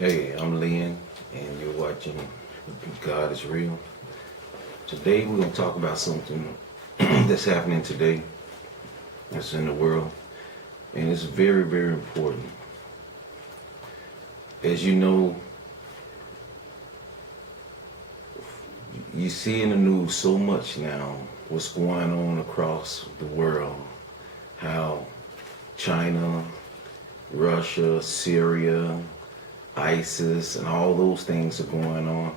Hey, I'm Lynn, and you're watching God is Real. Today, we're going to talk about something that's happening today, that's in the world, and it's very, very important. As you know, you see in the news so much now what's going on across the world, how China, Russia, Syria, ISIS, and all those things are going on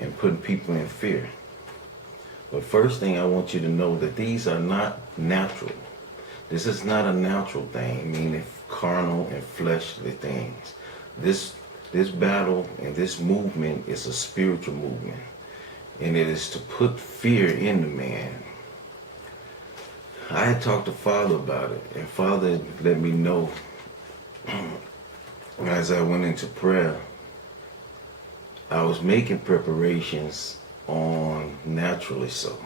and putting people in fear. But first thing I want you to know that these are not natural. This is not a natural thing, meaning carnal and fleshly things. This battle and this movement is a spiritual movement, and it is to put fear in the man. I had talked to Father about it, and Father let me know as I went into prayer, I was making preparations on naturally so,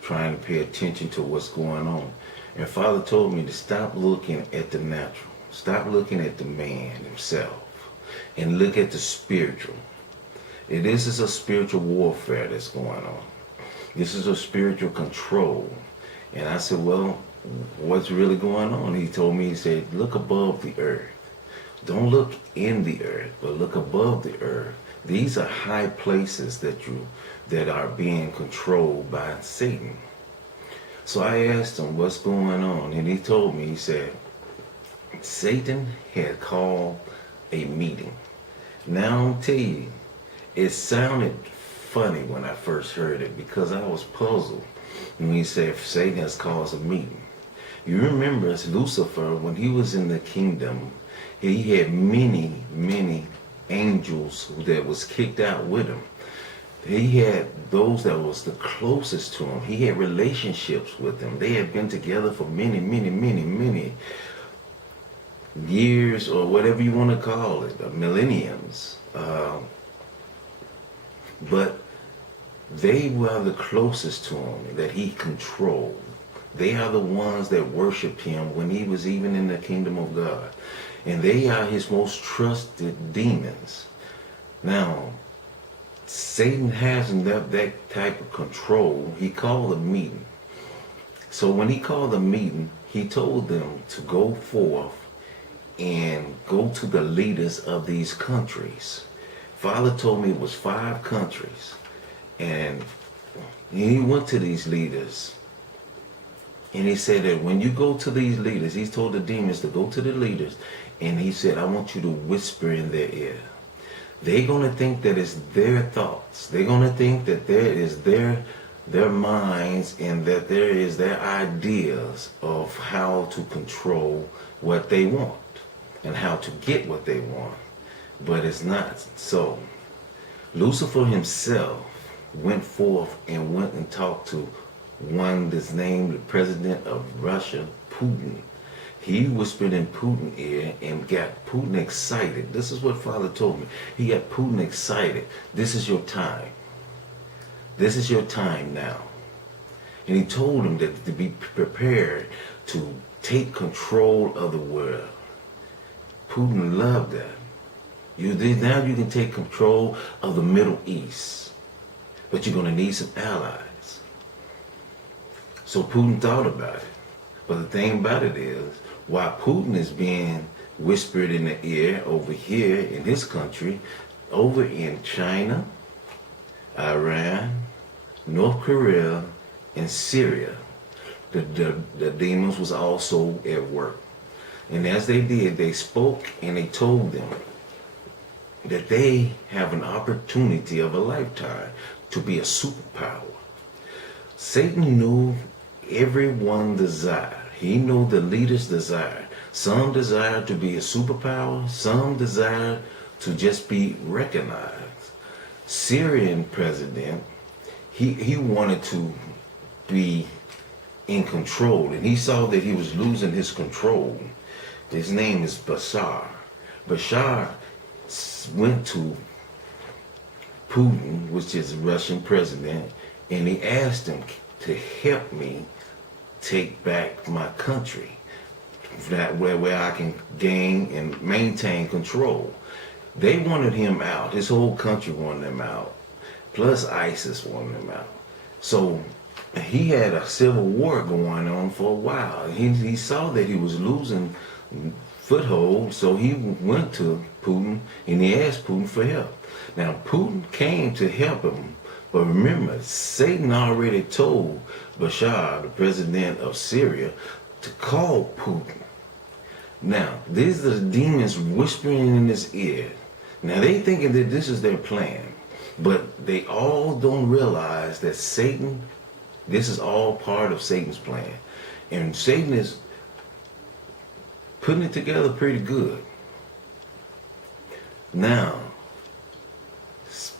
trying to pay attention to what's going on. And Father told me to stop looking at the natural, stop looking at the man himself, and look at the spiritual. This is a spiritual warfare that's going on. This is a spiritual control. And I said, well, what's really going on? He told me, he said, look above the earth. Don't look in the earth, but look above the earth. These are high places that are being controlled by Satan. So I asked him, what's going on? And he told me, he said, Satan had called a meeting. Now I'll tell you, it sounded funny when I first heard it because I was puzzled when he said Satan has called a meeting. You remember as Lucifer, when he was in the kingdom, he had many, many angels that was kicked out with him. He had those that was the closest to him. He had relationships with them. They had been together for many, many, many, many years, or whatever you want to call it, millenniums. But they were the closest to him that he controlled. They are the ones that worshiped him when he was even in the kingdom of God. And they are his most trusted demons. Now, Satan has that type of control. He called a meeting. So when he called a meeting, he told them to go forth and go to the leaders of these countries. Father told me it was 5 countries. And he went to these leaders. And he said that when you go to these leaders, he told the demons to go to the leaders. And he said, I want you to whisper in their ear. They're going to think that it's their thoughts. They're going to think that there is their minds, and that there is their ideas of how to control what they want and how to get what they want. But it's not so. Lucifer himself went forth and went and talked to one that's named the president of Russia, Putin. He whispered in Putin's ear and got Putin excited. This is what Father told me. He got Putin excited. This is your time. This is your time now. And he told him that to be prepared to take control of the world. Putin loved that. Now you can take control of the Middle East. But you're going to need some allies. So Putin thought about it. But the thing about it is, while Putin is being whispered in the ear over here in his country, over in China, Iran, North Korea, and Syria, the demons was also at work. And as they did, they spoke and they told them that they have an opportunity of a lifetime to be a superpower. Satan knew everyone desired. He knew the leaders desired. Some desired to be a superpower. Some desired to just be recognized. Syrian president, he wanted to be in control, and he saw that he was losing his control. His name is Bashar. Bashar went to Putin, which is the Russian president, and he asked him to help me take back my country, that where I can gain and maintain control. They wanted him out. His whole country wanted him out. Plus ISIS wanted him out. So he had a civil war going on for a while. He saw that he was losing foothold, so he went to Putin and he asked Putin for help. Now Putin came to help him, but remember, Satan already told Bashar, the president of Syria, to call Putin. Now, these are the demons whispering in his ear. Now they thinking that this is their plan, but they all don't realize that Satan, this is all part of Satan's plan. And Satan is putting it together pretty good. Now,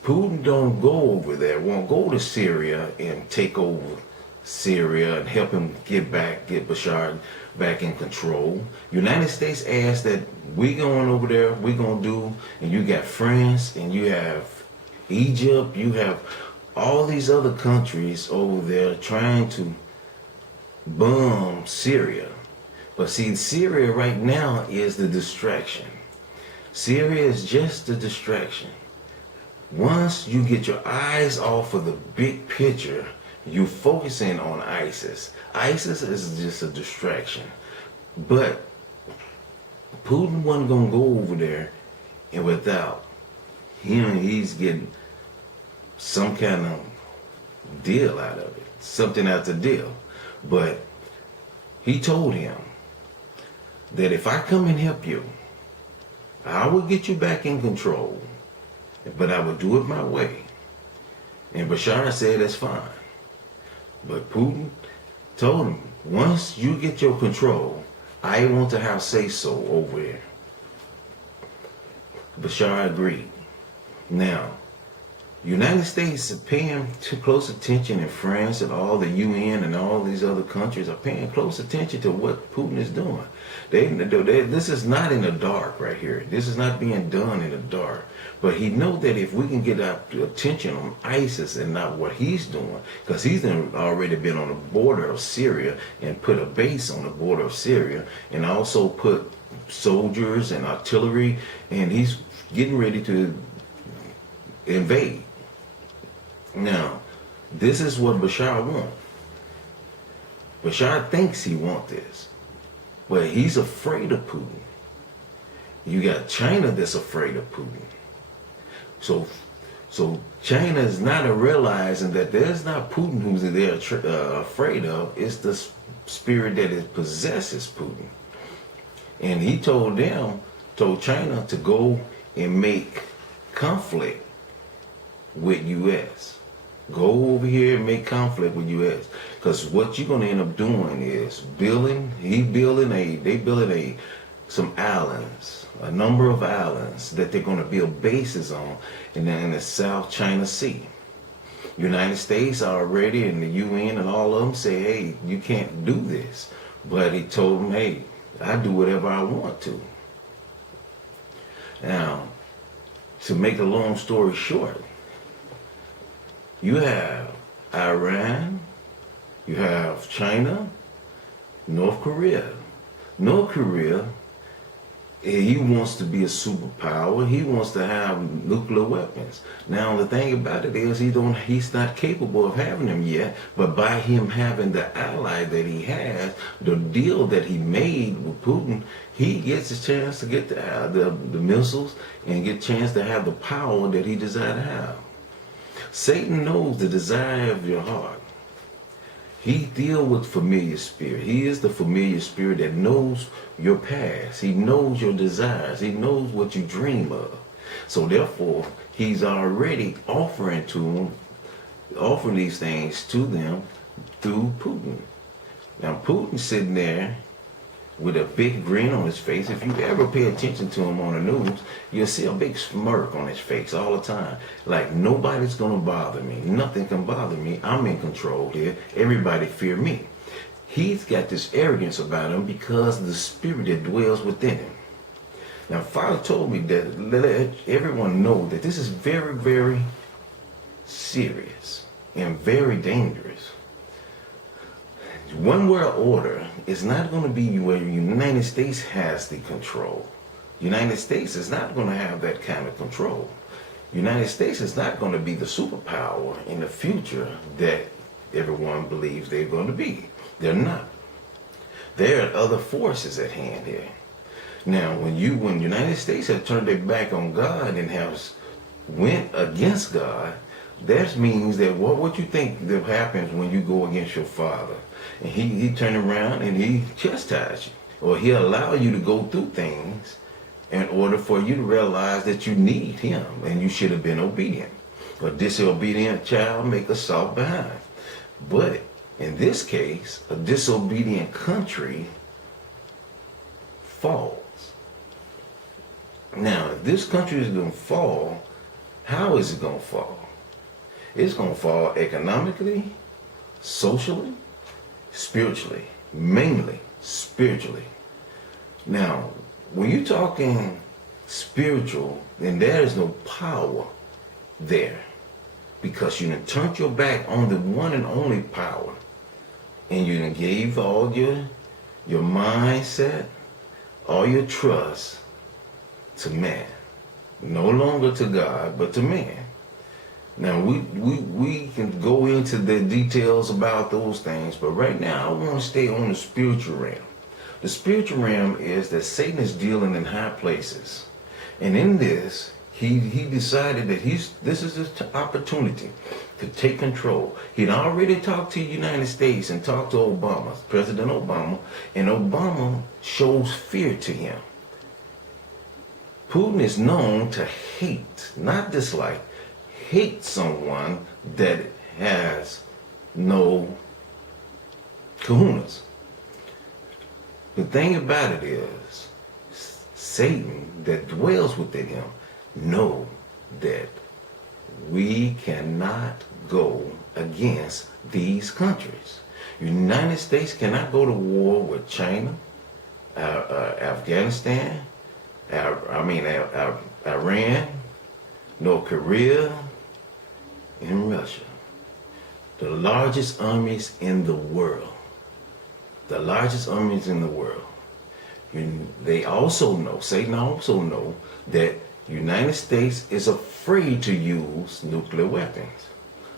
Putin don't go over there, won't go to Syria and take over Syria and help him get Bashar back in control. United States asked that we going over there, we gonna do, and you got France and you have Egypt, you have all these other countries over there trying to bomb Syria. But see, Syria right now is the distraction. Syria is just a distraction. Once you get your eyes off of the big picture, you're focusing on ISIS. ISIS is just a distraction. But Putin wasn't going to go over there and without him, he's getting some kind of deal out of it. Something out the deal. But he told him that if I come and help you, I will get you back in control. But I will do it my way. And Bashar said that's fine. But Putin told him, once you get your control, I want to have say-so over there. Bashar agreed. Now, United States is paying too close attention, and France and all the UN and all these other countries are paying close attention to what Putin is doing. This is not in the dark right here. This is not being done in the dark. But he knows that if we can get our attention on ISIS and not what he's doing, because he's already been on the border of Syria and put a base on the border of Syria and also put soldiers and artillery, and he's getting ready to invade. Now, this is what Bashar wants. Bashar thinks he wants this, but he's afraid of Putin. You got China that's afraid of Putin. So China is not realizing that there's not Putin who's they're afraid of. It's the spirit that possesses Putin. And he told China to go and make conflict with U.S. Go over here and make conflict with U.S. Because what you're going to end up doing is building some islands, a number of islands that they're going to build bases on in the South China Sea. United States already and the UN and all of them say, hey, you can't do this. But he told them, hey, I do whatever I want to. Now, to make a long story short, you have Iran, you have China, North Korea. North Korea, he wants to be a superpower. He wants to have nuclear weapons. Now the thing about it is he's not capable of having them yet, but by him having the ally that he has, the deal that he made with Putin, he gets a chance to get the missiles and get a chance to have the power that he desires to have. Satan knows the desire of your heart. He deals with familiar spirit. He is the familiar spirit that knows your past. He knows your desires. He knows what you dream of. So therefore, he's already offering these things to them through Putin. Now Putin's sitting there with a big grin on his face. If you ever pay attention to him on the news, you'll see a big smirk on his face all the time. Like, nobody's gonna bother me. Nothing can bother me. I'm in control here. Everybody fear me. He's got this arrogance about him because of the spirit that dwells within him. Now, Father told me that let everyone know that this is very, very serious and very dangerous. One world order is not going to be where the United States has the control. United States is not going to have that kind of control. United States is not going to be the superpower in the future that everyone believes they're going to be. They're not. There are other forces at hand here. Now, when the United States have turned their back on God and has went against God, that means that what you think that happens when you go against your father, and he turn around and he chastise you, or he allow you to go through things in order for you to realize that you need him and you should have been obedient. A disobedient child make a soft behind. But in this case, a disobedient country falls. Now, if this country is going to fall, how is it going to fall? It's going to fall economically, socially, spiritually, mainly spiritually. Now, when you're talking spiritual, then there is no power there, because you done turned your back on the one and only power, and you done gave all your mindset, all your trust to man. No longer to God, but to man. Now, we can go into the details about those things, but right now I want to stay on the spiritual realm. The spiritual realm is that Satan is dealing in high places. And in this, he decided that this is his opportunity to take control. He'd already talked to the United States and talked to Obama, President Obama, and Obama shows fear to him. Putin is known to hate, not dislike, hate someone that has no kahunas. The thing about it is, Satan that dwells within him know that we cannot go against these countries. United States cannot go to war with China, Afghanistan, Iran, North Korea, and Russia. The largest armies in the world. The largest armies in the world. They also know, Satan also know, that United States is afraid to use nuclear weapons.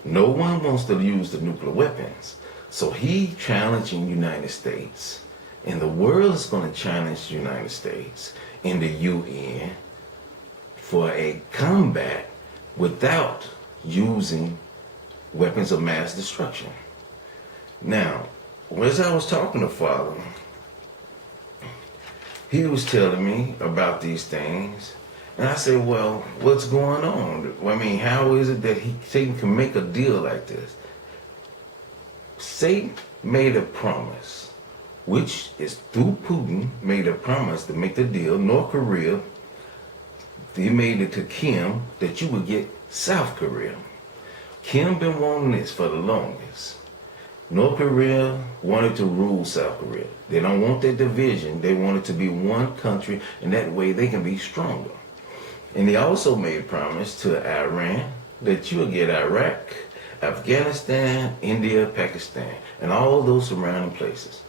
No one wants to use the nuclear weapons. So he challenging United States, and the world is going to challenge the United States in the UN for a combat without using weapons of mass destruction. Now, as I was talking to Father, he was telling me about these things, and I said, well, what's going on? I mean, how is it that Satan can make a deal like this? Satan made a promise, which is through Putin, made a promise to make the deal. North Korea, they made it to Kim that you would get South Korea. Kim been wanting this for the longest. North Korea wanted to rule South Korea. They don't want that division. They want it to be one country, and that way they can be stronger. And they also made a promise to Iran that you'll get Iraq, Afghanistan, India, Pakistan, and all those surrounding places.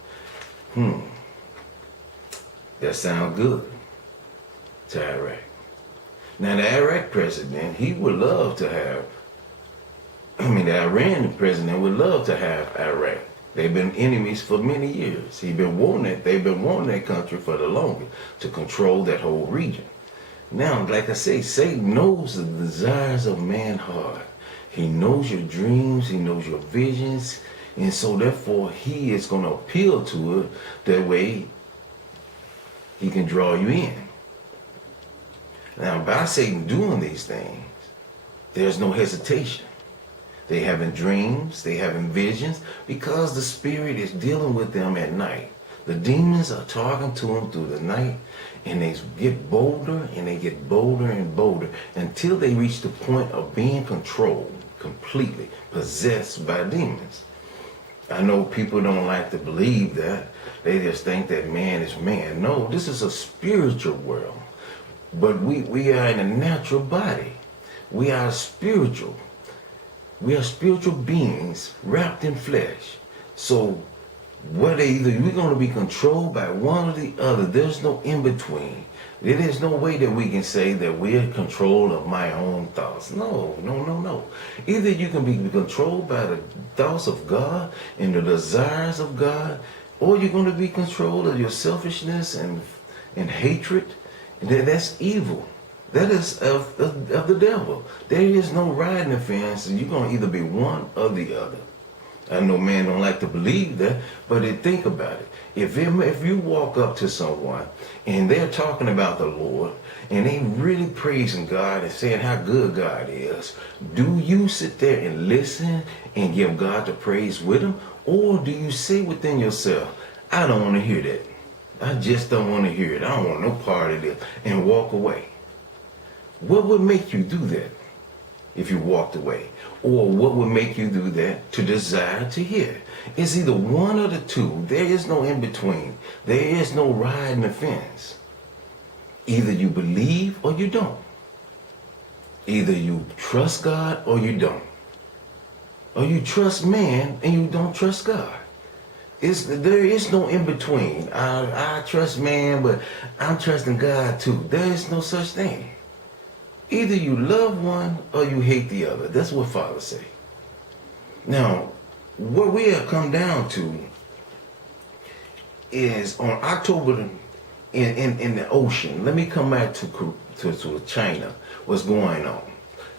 That sounds good to Iraq. Now the Iraq president, he would love to have, the Iran president would love to have Iraq. They've been enemies for many years. They've been wanting that country for the longest to control that whole region. Now, like I say, Satan knows the desires of man's heart. He knows your dreams, he knows your visions, and so therefore he is going to appeal to it. That way he can draw you in. Now, by Satan doing these things, there's no hesitation. They having dreams, they having visions, because the spirit is dealing with them at night. The demons are talking to them through the night, and they get bolder and they get bolder and bolder until they reach the point of being controlled, completely possessed by demons. I know people don't like to believe that. They just think that man is man. No, this is a spiritual world. But we are in a natural body. We are spiritual. We are spiritual beings wrapped in flesh. So Either we're going to be controlled by one or the other. There's no in between. There is no way that we can say that we're in control of my own thoughts. No, no, no, no. Either you can be controlled by the thoughts of God and the desires of God, or you're going to be controlled of your selfishness and hatred. That's evil. That is of the devil. There is no riding the fence. You're going to either be one or the other. I know man don't like to believe that, but think about it. If you walk up to someone and they're talking about the Lord and they really praising God and saying how good God is, do you sit there and listen and give God the praise with them? Or do you say within yourself, I don't want to hear that. I just don't want to hear it. I don't want no part of this, and walk away? What would make you do that if you walked away? Or what would make you do that to desire to hear? It's either one or the two. There is no in between. There is no riding the fence. Either you believe or you don't. Either you trust God or you don't. Or you trust man and you don't trust God. There is no in between. I trust man, but I'm trusting God too. There is no such thing. Either you love one or you hate the other. That's what fathers say. Now, what we have come down to is on October in the ocean. Let me come back to China. What's going on?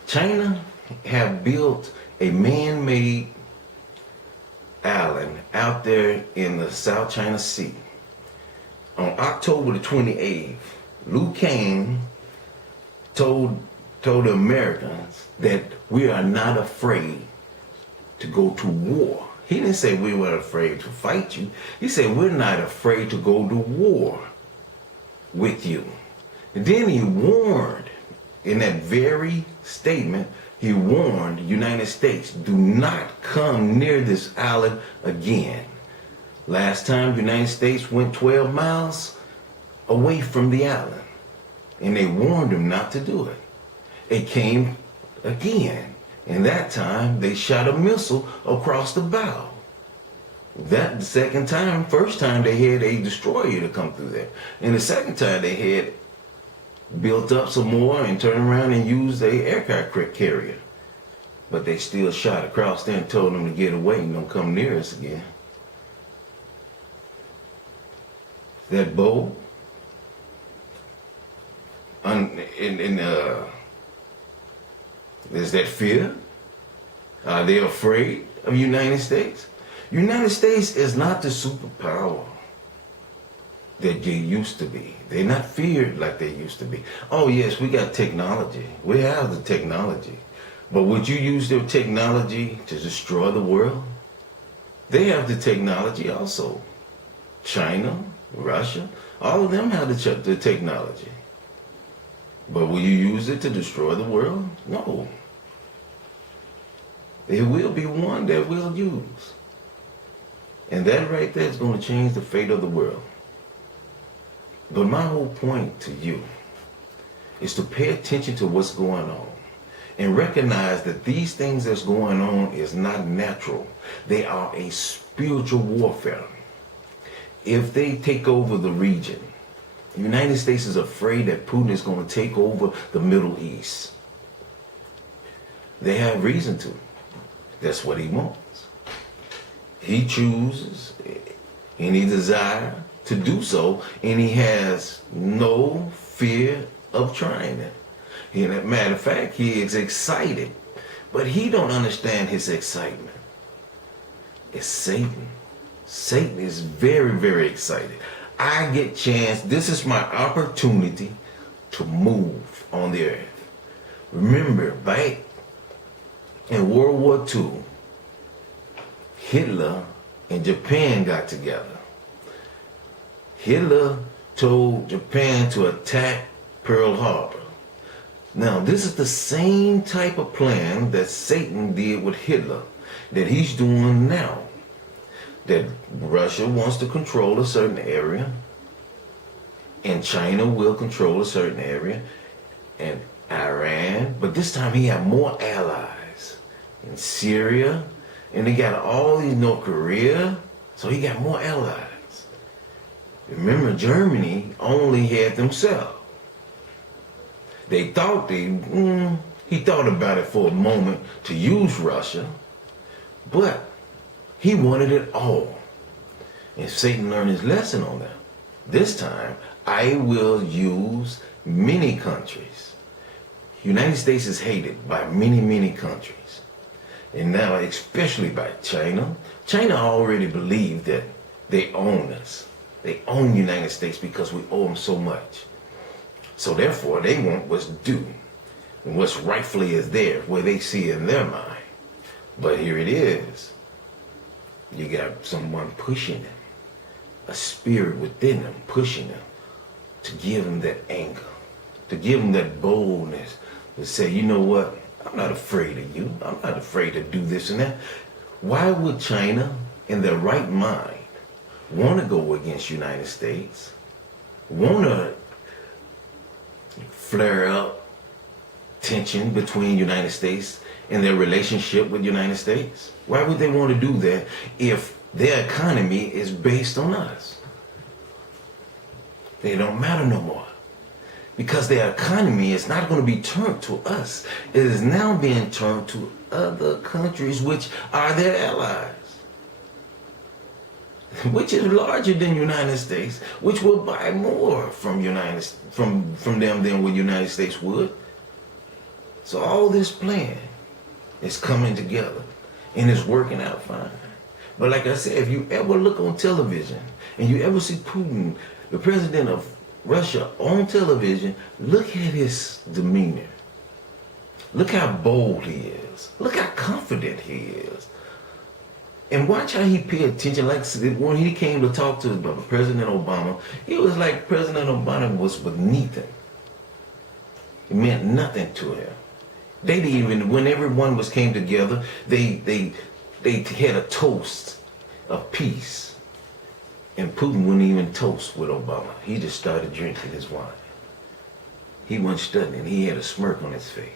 China have built a man-made island out there in the South China Sea. On October the 28th, Liu Kang told the Americans that we are not afraid to go to war. He didn't say we were afraid to fight you. He said we're not afraid to go to war with you. And then he warned, in that very statement, he warned the United States, do not come near this island again. Last time the United States went 12 miles away from the island. And they warned him not to do it. It came again. And that time, they shot a missile across the bow. That second time, first time they had a destroyer to come through there. And the second time they had built up some more and turned around and used a aircraft carrier. But they still shot across there and told them to get away and don't come near us again. That bold? Is that fear? Are they afraid of the United States? United States is not the superpower that they used to be. They're not feared like they used to be. Oh yes, we got technology. We have the technology. But would you use their technology to destroy the world? They have the technology also. China, Russia, all of them have the technology. But will you use it to destroy the world? No. There will be one that will use. And that right there is going to change the fate of the world. But my whole point to you is to pay attention to what's going on and recognize that these things that's going on is not natural. They are a spiritual warfare. If they take over the region, the United States is afraid that Putin is going to take over the Middle East. They have reason to. That's what he wants. He chooses any desire to do so, and he has no fear of trying it. And as a matter of fact, he is excited, but he don't understand his excitement. It's Satan. Satan is very, very excited. I get chance, this is my opportunity to move on the earth. Remember, back in World War II, Hitler and Japan got together. Hitler told Japan to attack Pearl Harbor. Now, this is the same type of plan that Satan did with Hitler, that he's doing now. That Russia wants to control a certain area, and China will control a certain area, and Iran, but this time he had more allies in Syria, and they got all these North Korea, So he got more allies. Remember, Germany only had themselves. They thought he thought about it for a moment to use Russia, but he wanted it all. And Satan learned his lesson on that. This time, I will use many countries. United States is hated by many, many countries. And now, especially by China. China already believed that they own us. They own the United States because we owe them so much. So therefore, they want what's due and what's rightfully is theirs, where they see it in their mind. But here it is. You got someone pushing them, a spirit within them pushing them to give them that anger, to give them that boldness, to say, you know what, I'm not afraid of you. I'm not afraid to do this and that. Why would China, in their right mind, want to go against the United States, want to flare up tension between the United States and their relationship with the United States? Why would they want to do that if their economy is based on us? They don't matter no more. Because their economy is not going to be turned to us. It is now being turned to other countries which are their allies. Which is larger than the United States, which will buy more from them than what the United States would. So all this plan is coming together and it's working out fine. But like I said, if you ever look on television and you ever see Putin, the president of Russia, on television, look at his demeanor. Look how bold he is. Look how confident he is. And watch how he paid attention. Like when he came to talk to President Obama, it was like President Obama was beneath him. It meant nothing to him. They didn't even, when everyone came together, they had a toast of peace. And Putin wouldn't even toast with Obama. He just started drinking his wine. He wasn't studying. He had a smirk on his face.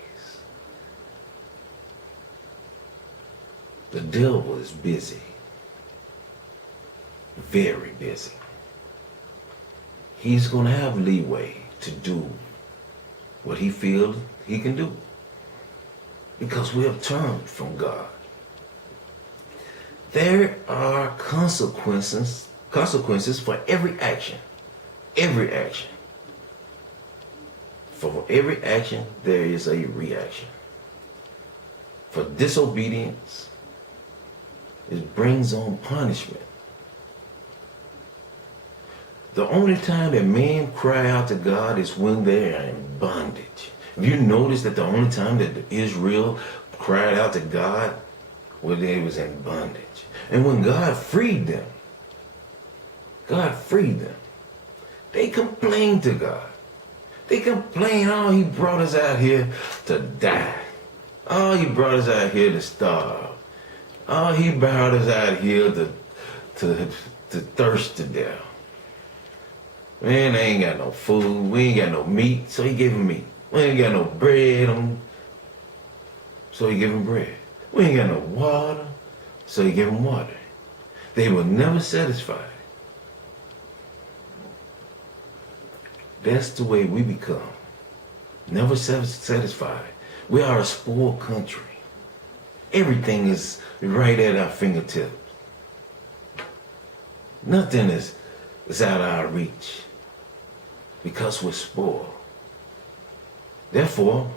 The devil is busy. Very busy. He's going to have leeway to do what he feels he can do. Because we have turned from God. There are consequences for every action. Every action. For every action, there is a reaction. For disobedience, it brings on punishment. The only time that men cry out to God is when they are in bondage. Have you noticed that the only time that Israel cried out to God when they was in bondage? And when God freed them, they complained to God. They complained, oh, he brought us out here to die. Oh, he brought us out here to starve. Oh, he brought us out here to thirst to death. Man, they ain't got no food. We ain't got no meat, so he gave them meat. We ain't got no bread, so he gave them bread. We ain't got no water, so he gave them water. They were never satisfied. That's the way we become. Never satisfied. We are a spoiled country. Everything is right at our fingertips. Nothing is out of our reach because we're spoiled. Therefore,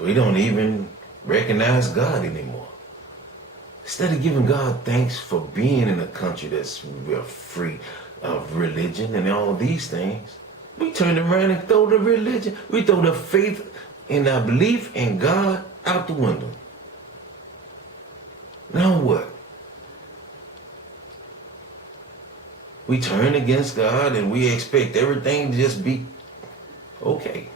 we don't even recognize God anymore. Instead of giving God thanks for being in a country that's we're free of religion and all these things, we turn around and throw the religion, we throw the faith and our belief in God out the window. Now what? We turn against God and we expect everything to just be okay.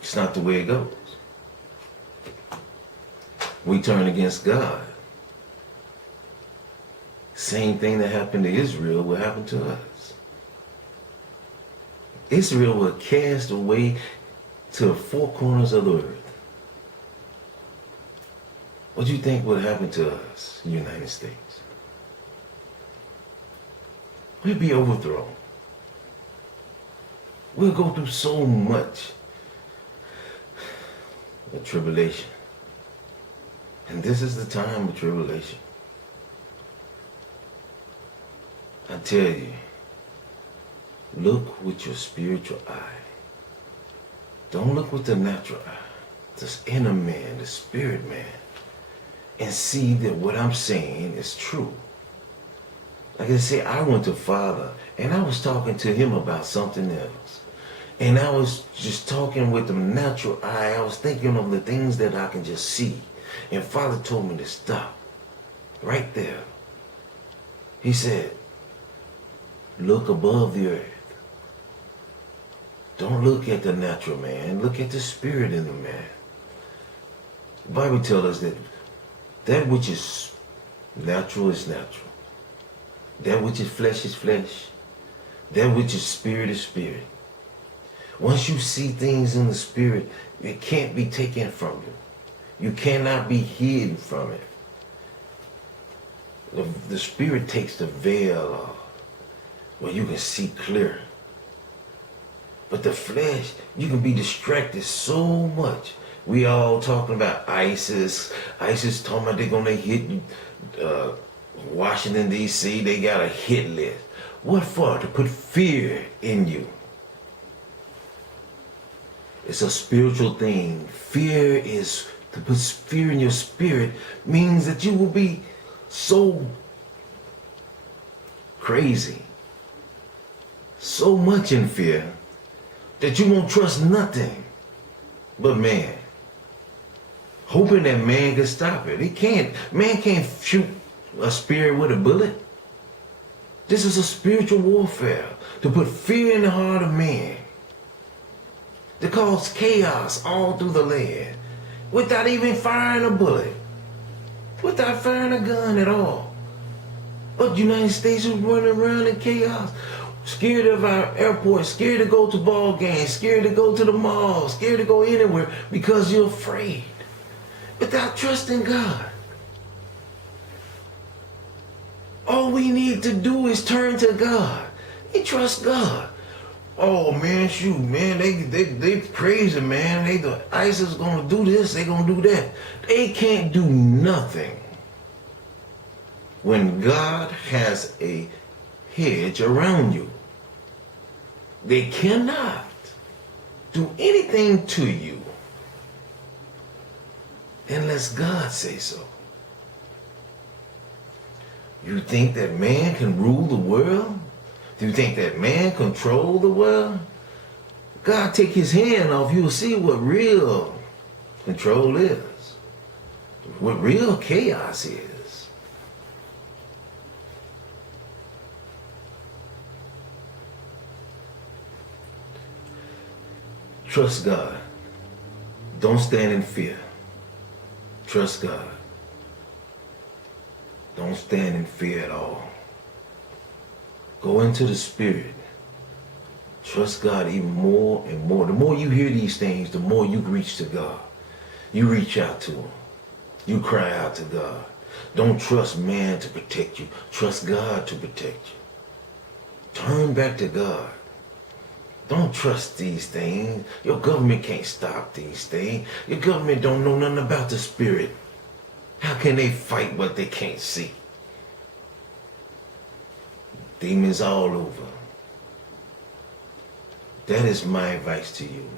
It's not the way it goes. We turn against God. Same thing that happened to Israel will happen to us. Israel will cast away to the four corners of the earth. What do you think would happen to us, United States? We'll be overthrown. We'll go through so much of tribulation. And this is the time of tribulation. I tell you, look with your spiritual eye. Don't look with the natural eye. This inner man, the spirit man. And see that what I'm saying is true. Like I said, I went to Father and I was talking to him about something else. And I was just talking with the natural eye. I was thinking of the things that I can just see. And Father told me to stop. Right there. He said, look above the earth. Don't look at the natural man. Look at the spirit in the man. The Bible tells us that that which is natural is natural. That which is flesh. That which is spirit. Once you see things in the spirit, it can't be taken from you. You cannot be hidden from it. The spirit takes the veil off where you can see clear. But the flesh, you can be distracted so much. We all talking about ISIS. ISIS talking about they're going to hit Washington, D.C. They got a hit list. What for? To put fear in you. It's a spiritual thing. Fear is, to put fear in your spirit means that you will be so crazy, so much in fear, that you won't trust nothing but man. Hoping that man can stop it. Man can't shoot a spirit with a bullet. This is a spiritual warfare to put fear in the heart of man, to cause chaos all through the land without even firing a bullet, without firing a gun at all. But the United States is running around in chaos, scared of our airport, scared to go to ball games, scared to go to the mall, scared to go anywhere because you're afraid, without trusting God. All we need to do is turn to God and trust God. Oh man, shoot, man, they crazy, man. The ISIS gonna do this, they gonna do that. They can't do nothing when God has a hedge around you. They cannot do anything to you unless God says so. You think that man can rule the world? Do you think that man control the world? God take his hand off, you'll see what real control is. What real chaos is. Trust God. Don't stand in fear. Trust God. Don't stand in fear at all. Go into the spirit. Trust God even more and more. The more you hear these things, the more you reach to God. You reach out to him. You cry out to God. Don't trust man to protect you. Trust God to protect you. Turn back to God. Don't trust these things. Your government can't stop these things. Your government don't know nothing about the spirit. How can they fight what they can't see? Demons all over. That is my advice to you.